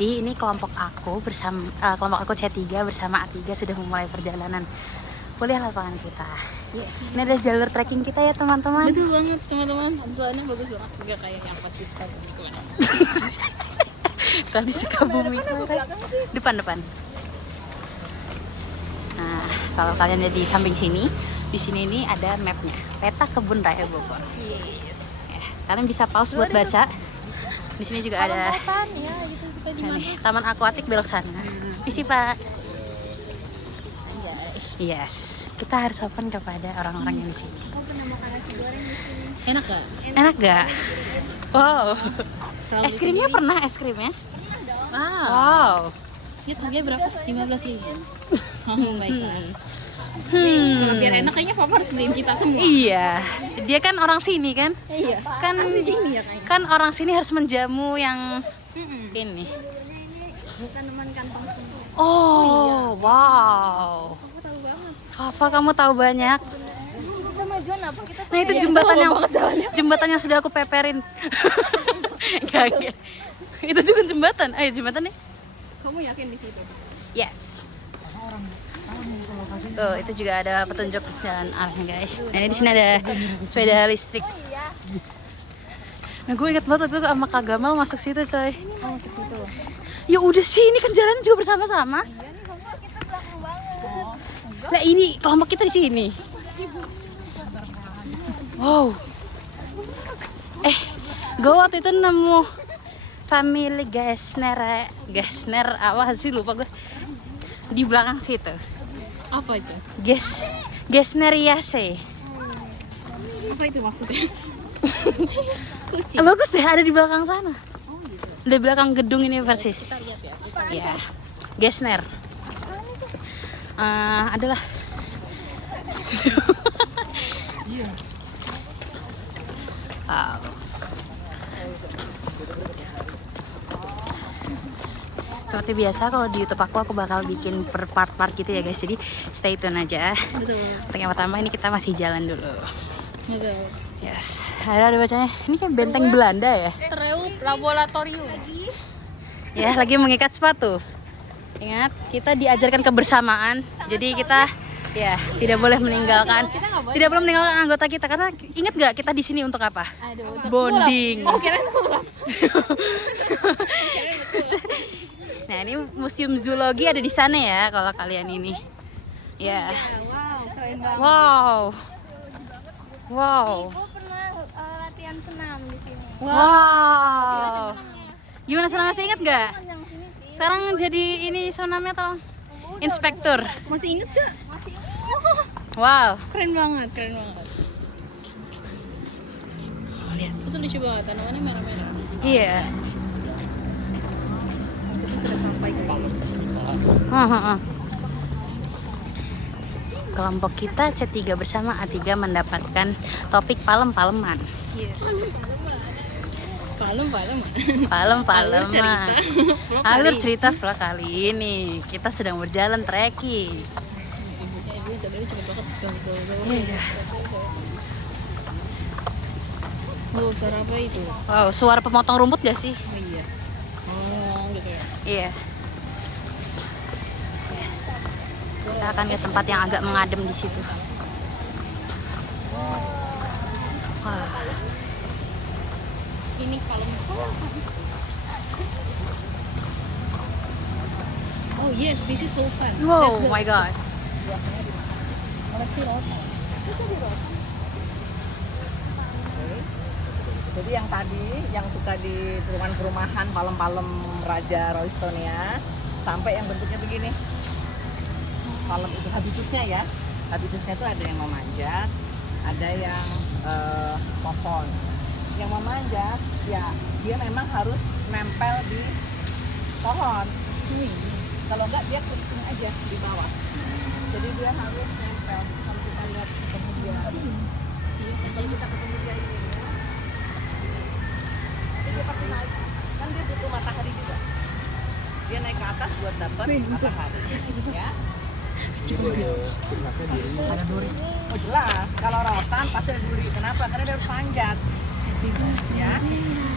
Jadi ini kelompok aku C3 bersama A3 sudah memulai perjalanan kuliah lapangan kita. Ini ada jalur trekking kita ya teman-teman. Betul banget teman-teman. Soalnya bagus banget, nggak kayak yang pas di Sukabumi kemana. Kalau di Sukabumi depan. Nah, kalau kalian lihat di samping sini, di sini ini ada mapnya, peta kebun raya Bogor. Ya, kalian bisa pause buat baca. Di sini juga ada Taman Akuatik belok sana. Misi Pak. Yes, kita harus sopan kepada orang-orang yang di sini. Enak gak? Enak gak? Wow. Es krimnya pernah es krimnya? Wow. Ya harganya berapa? 15.000. Oh baiklah. Biar enak kayaknya Papa harus beliin kita semua. Iya. Dia kan orang sini kan? Iya. Kan di sini ya kayaknya. Kan orang sini harus menjamu yang ini. Bukan teman kantong semua. Oh, wow. Aku tahu banget. Fafa, kamu tahu banyak. Kita majuan apa? Kita Nah, itu jembatan yang sudah aku peperin. Enggak. Itu juga jembatan. Ayo jembatan nih. Kamu yakin di situ? Yes. Tuh, itu juga ada petunjuk dan arahnya guys. Nah, ini di sini ada sepeda listrik. Nah, gue inget banget itu sama Kak Gamal masuk situ, coy. Oh, masuk situ. Ya udah sih, ini kan jalan juga bersama-sama. Iya nih, Mama, kita belakang banget. Nah, ini kelompok kita di sini. Wow. Gue waktu itu nemu family Gesner apa sih lupa gue. Di belakang situ. Apa itu? Gesneriaceae. Apa itu maksudnya? Kucing. Bagus deh, ada di belakang sana. Oh gitu. Di belakang gedung Universis. Ya. Gesner. Adalah. Wow. Seperti biasa kalau di YouTube aku bakal bikin per part-part gitu ya guys. Jadi stay tune aja. Betul. Untuk yang pertama ini kita masih jalan dulu. Betul. Yes. Ada bacanya. Ini kayak benteng Belanda ya. Treup Laboratorium. Ya, lagi mengikat sepatu. Ingat, kita diajarkan kebersamaan. Jadi kita ya tidak boleh meninggalkan anggota kita karena ingat nggak kita di sini untuk apa? Aduh, Bonding. Oh, kirain pulang. Nah, ini museum zoologi ada di sana ya kalau kalian ini. Ya. Wow, keren banget. Wow. Ibu pernah latihan senam di sini. Wow. Gimana senang, masih ingat nggak? Yang sini sih. Sekarang jadi ini sonamnya tolong. Inspektur. Masih inget gak? Masih inget. Wow. Keren banget. Lihat. Itu lucu banget, tanamannya merah-merah. Iya. Kita sudah sampai guys. Kelompok kita C3 bersama A3 mendapatkan topik palem-paleman. Yes. Palem. Palem-paleman. Alur cerita vlog kali ini. Kita sedang berjalan trekking. Ibu tadi cepet banget. Iya. Oh, suara apa itu? Wow, suara pemotong rumput gak sih? Oh iya. Oh, gitu ya. Iya. Kita akan ke tempat yang agak mengadem di situ. Wah. Ini palem. Oh yes, this is so fun. Wow, my god. Jadi yang tadi yang suka di perumahan-perumahan palem-palem Raja Roystonia sampai yang bentuknya begini. Palem itu habitusnya ya. Habitusnya itu ada yang memanjat, ada yang pohon. Yang memanjat ya dia memang harus nempel di pohon. Kalau enggak dia kucing aja di bawah. Jadi dia harus nempel. Kalau kita lihat kemudian kalau kita ketemu dia ini ya. Dia pasti naik. Kan dia butuh matahari juga. Dia naik ke atas buat dapat matahari. Ya. Ada duri. Oh jelas. Kalau rotan pasti ada duri. Kenapa? Karena dia harus panjat. Ya.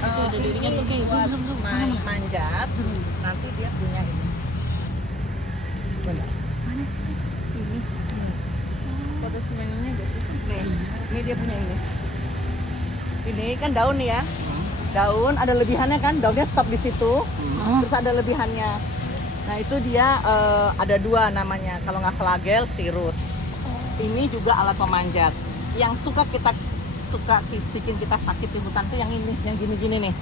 ada durinya tuh, kayak zoom. manjat, nanti dia punya ini. Benar. Mana sih? Ini. Foto semennya gitu. Nih, ini dia punya ini. Ini kan daun nih ya. Daun ada lebihannya kan, daunnya stop di situ. Terus ada lebihannya. Nah itu dia ada dua namanya. Kalau nggak flagel, cirrus. Ini juga alat pemanjat. Yang suka bikin kita sakit di hutan tuh yang ini, yang gini-gini nih.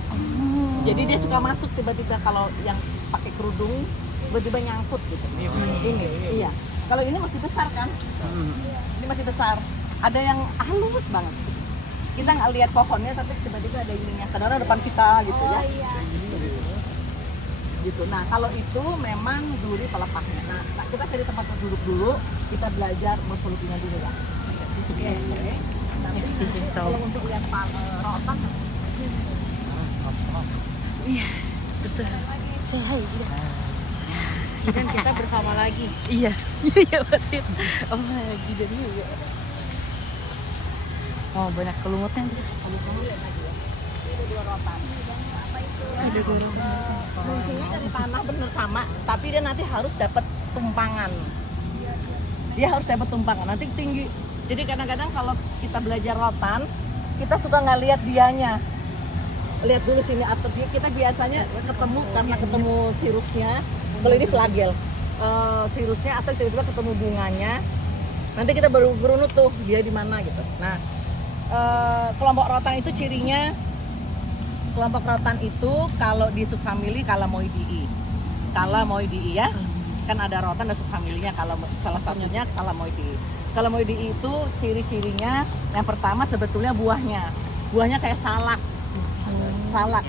Jadi dia suka masuk tiba-tiba kalau yang pakai kerudung tiba-tiba nyangkut gitu. Ini, iya. Kalau ini masih besar kan? Ini masih besar. Ada yang halus banget. Kita nggak lihat pohonnya tapi tiba-tiba ada ininya. Kadang-kadang depan kita gitu ya. Gitu. Nah kalau itu memang duri pelepahnya. Nah kita cari tempat duduk dulu. Kita belajar morfologinya dulu ya. This is Oke. Yes, this is so. Kalau untuk yang rotan, Iya, betul. Say hi juga. Dan kita bersama lagi. Iya, iya betul. Oh lagi dari juga. Oh banyak kelumutnya juga. ada dua rotan. Ada dulu. Fungsinya dari tanah bener sama, tapi dia nanti harus dapat tumpangan. Dia harus dapat tumpangan, nanti tinggi. Jadi kadang-kadang kalau kita belajar rotan, kita suka nggak lihat dianya. Lihat dulu sini atau dia, kita biasanya ketemu karena ketemu sirusnya. Kalau ini flagel, virusnya atau tiba-tiba ketemu bunganya. Nanti kita baru berunut tuh dia di mana gitu. Nah, kelompok rotan itu cirinya, kelompok rotan itu kalau di subfamili Calamoidii. Calamoidii ya. Kan ada rotan dan subfamilinya, kalau salah satunya Calamoidii. Calamoidii itu ciri-cirinya yang pertama sebetulnya buahnya. Buahnya kayak salak. Salak.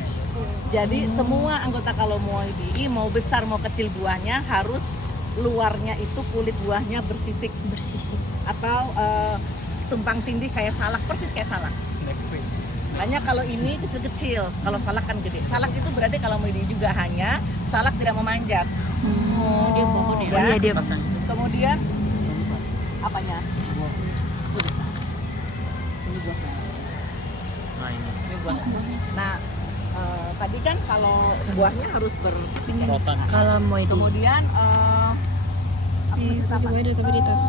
Jadi semua anggota Calamoidii mau besar mau kecil buahnya harus luarnya itu kulit buahnya bersisik atau tumpang tindih kayak salak, persis kayak salak. Hanya kalau ini kecil-kecil, kalau salak kan gede. Salak itu berarti Calamoidii juga, hanya salak tidak memanjat. Dia pohon ya. Oh iya dia. Kemudian apanya? Ini buahnya. Nah, tadi kan kalau buahnya harus bersisik ya. Calamoidii. Kemudian Di juga ada tapi di tas.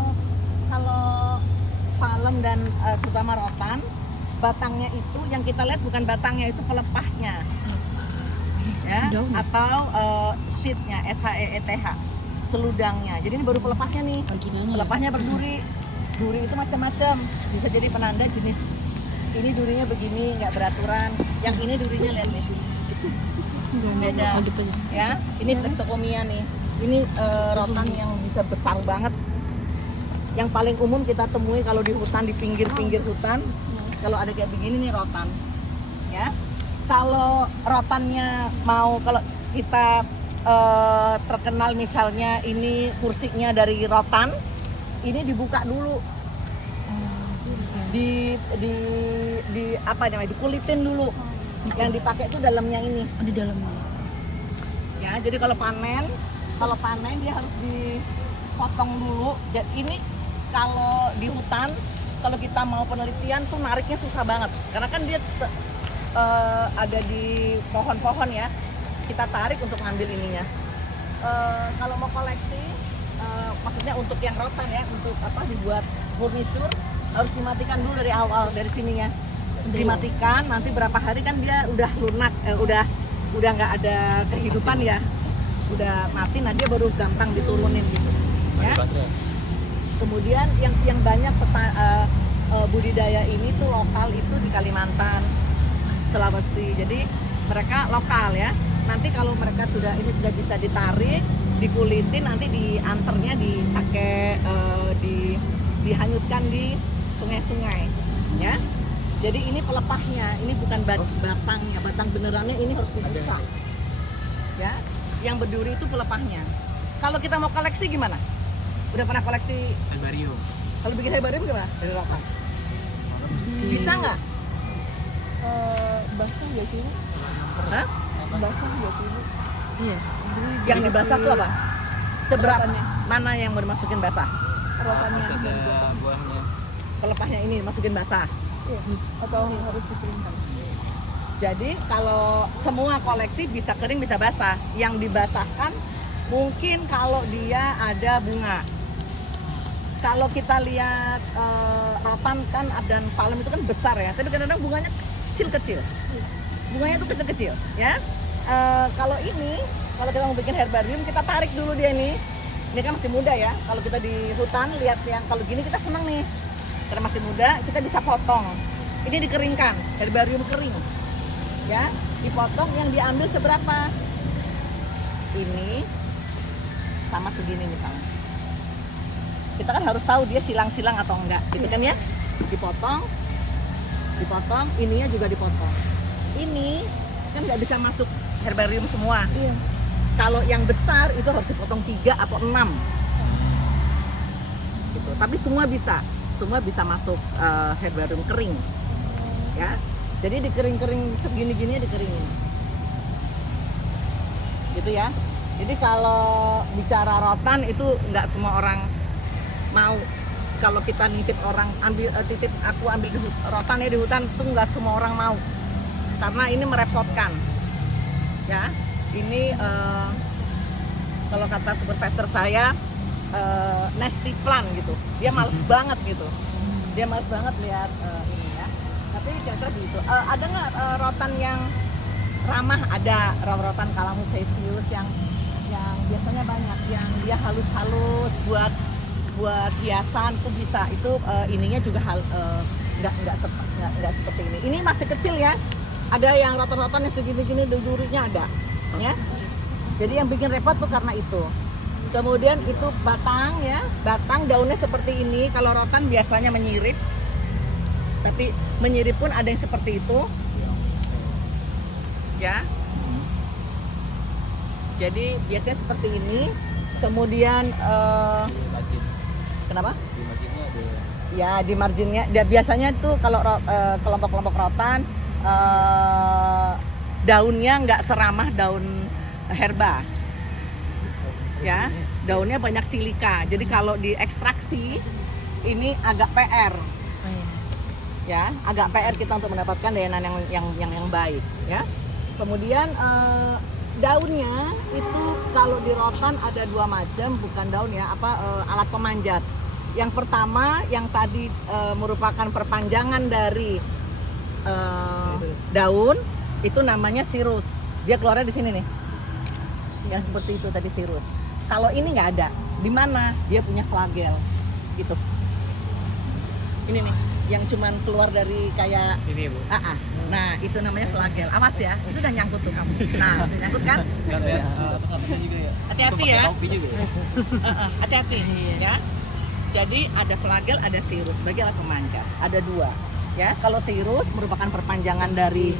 kalau palem dan terutama rotan, batangnya itu yang kita lihat bukan batangnya, itu pelepahnya. Ya, atau sheetnya, SHEETH, seludangnya. Jadi ini baru pelepahnya nih. Pelepahnya berduri. Duri itu macam-macam. Bisa jadi penanda jenis ini durinya begini, nggak beraturan. Yang ini durinya lihat nih. Beda. Ya, ini Plectocomia nih. Ini rotan yang bisa besar banget. Yang paling umum kita temui kalau di hutan, di pinggir-pinggir hutan. Kalau ada kayak begini nih rotan. Ya. Kalau rotannya mau, kalau kita terkenal misalnya ini kursinya dari rotan, ini dibuka dulu. Di apa namanya, dikulitin dulu. Yang dipakai itu dalamnya ini. Di dalamnya. Ya, jadi kalau panen dia harus dipotong dulu. Jadi ini kalau di hutan, kalau kita mau penelitian tuh nariknya susah banget. Karena kan dia ada di pohon-pohon ya. Kita tarik untuk ngambil ininya. Kalau mau koleksi, maksudnya untuk yang rotan ya, untuk apa dibuat furniture, harus dimatikan dulu dari awal, dari sininya. Dimatikan, nanti berapa hari kan dia udah lunak, udah nggak ada kehidupan ya, udah mati. Nah dia baru gampang diturunin gitu ya. Kemudian yang banyak budidaya ini tuh lokal itu di Kalimantan, Sulawesi. Jadi mereka lokal ya. Nanti kalau mereka sudah bisa ditarik, dikulitin, nanti diantarnya dipakai dihanyutkan di sungai-sungai ya. Jadi ini pelepahnya, ini bukan batangnya, batang benerannya ini harus dibuka. Ya, yang berduri itu pelepahnya. Kalau kita mau koleksi gimana? Udah pernah koleksi herbarium? Kalau bikin herbarium gimana? Dari rotan. Bisa nggak? Basah nggak sih? Hah? Basah nggak sih? Iya. Yang dibasah tuh apa? Seberapa? Mana yang mau dimasukin basah? Rotannya Ada buahnya. Pelepahnya ini masukin basah. atau harus dikeringkan? Jadi kalau semua koleksi bisa kering bisa basah. Yang dibasahkan mungkin kalau dia ada bunga. Kalau kita lihat rotan kan dan palem itu kan besar ya, tapi kadang-kadang bunganya kecil-kecil. Bunganya tuh kecil-kecil ya. Kalau ini, kalau kita mau bikin herbarium, kita tarik dulu dia nih. Ini kan masih muda ya. Kalau kita di hutan lihat yang kalau gini kita senang nih. Karena masih muda, kita bisa potong. Ini dikeringkan, herbarium kering. Ya, dipotong yang diambil seberapa? Ini sama segini misalnya. Kita kan harus tahu dia silang-silang atau enggak, gitu kan ya? Dipotong, ininya juga dipotong. Ini kan nggak bisa masuk herbarium semua. Iya. Kalau yang besar itu harus dipotong 3 atau 6. Gitu. Tapi semua bisa masuk herbarium kering. Ya. Jadi dikering-kering segini-gini dikeringin. Gitu ya. Jadi kalau bicara rotan itu nggak semua orang mau. Kalau kita nitip orang aku ambil rotan ya di hutan itu nggak semua orang mau. Karena ini merepotkan. Ya. Ini kalau kata supervisor saya nasty plant gitu. Dia males banget gitu. Dia males banget lihat ini ya. Tapi kira-kira gitu. Ada nggak rotan yang ramah? Ada rotan Calamus yang biasanya banyak, yang dia halus-halus buat hiasan itu bisa. Itu ininya juga nggak seperti ini. Ini masih kecil ya. Ada yang rotan-rotan yang segini-gini durinya ada. Ya. Jadi yang bikin repot tuh karena itu. Kemudian itu batang ya, batang daunnya seperti ini. Kalau rotan biasanya menyirip, tapi menyirip pun ada yang seperti itu, ya. Jadi biasanya seperti ini. Kemudian kenapa? Ya di marginnya. Dia biasanya tuh kalau kelompok-kelompok rotan daunnya nggak seramah daun herba. Ya, daunnya banyak silika. Jadi kalau diekstraksi ini agak PR. Ya, agak PR kita untuk mendapatkan daya tahan yang baik, ya. Kemudian daunnya itu kalau di rotan ada 2 macam, bukan daun ya, alat pemanjat. Yang pertama yang tadi merupakan perpanjangan dari daun itu namanya sirus. Dia keluarnya di sini nih. Yang seperti itu tadi sirus. Kalau ini nggak ada, di mana dia punya flagel, gitu. Ini nih, yang cuman keluar dari kayak ini Bu. Nah itu namanya flagel. Awas ya, itu udah nyangkut tuh kamu. Nah, nyangkut kan? Atas-atasnya juga ya. Hati-hati ya. Topi juga ya. Hati-hati ya. Jadi ada flagel, ada sirus sebagai alat pemanjat. Ada 2. Ya, kalau sirus merupakan perpanjangan dari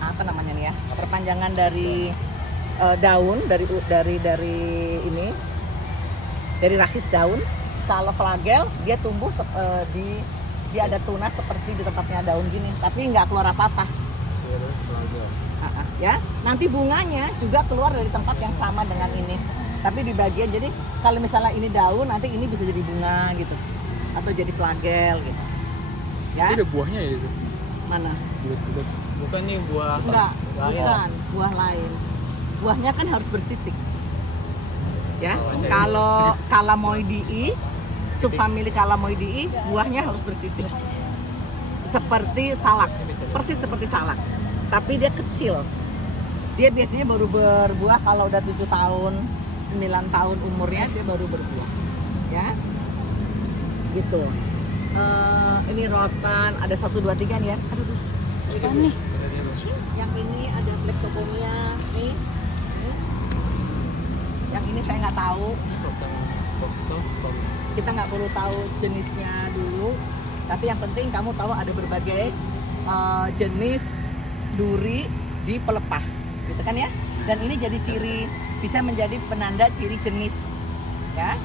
apa namanya nih ya? Perpanjangan dari daun dari ini, dari rakis daun. Kalau flagel dia tumbuh dia ada tunas seperti di tempatnya daun gini, tapi nggak keluar apa-apa. Ya, nanti bunganya juga keluar dari tempat yang sama dengan ini, tapi di bagian. Jadi kalau misalnya ini daun, nanti ini bisa jadi bunga gitu, atau jadi flagel gitu. Ya. Itu ada buahnya ya itu? Mana? Bulat-bulat. Bukan nih buah. Enggak, lain. bukan buah lain. Buahnya kan harus bersisik. Ya, Oh, kalau Calamoidii, subfamili Calamoidii, buahnya harus bersisik. Seperti salak, persis seperti salak. Tapi dia kecil. Dia biasanya baru berbuah kalau udah 7 tahun, 9 tahun umurnya dia baru berbuah. Ya. Gitu. Ini rotan, ada 1, 2, 3 nih ya. Aduh. Ikan nih. Yang ini ada Blectopomia nih. Yang ini saya nggak tahu. Kita nggak perlu tahu jenisnya dulu. Tapi yang penting kamu tahu ada berbagai jenis duri di pelepah, gitu kan ya. Dan ini jadi ciri, bisa menjadi penanda ciri jenis, ya.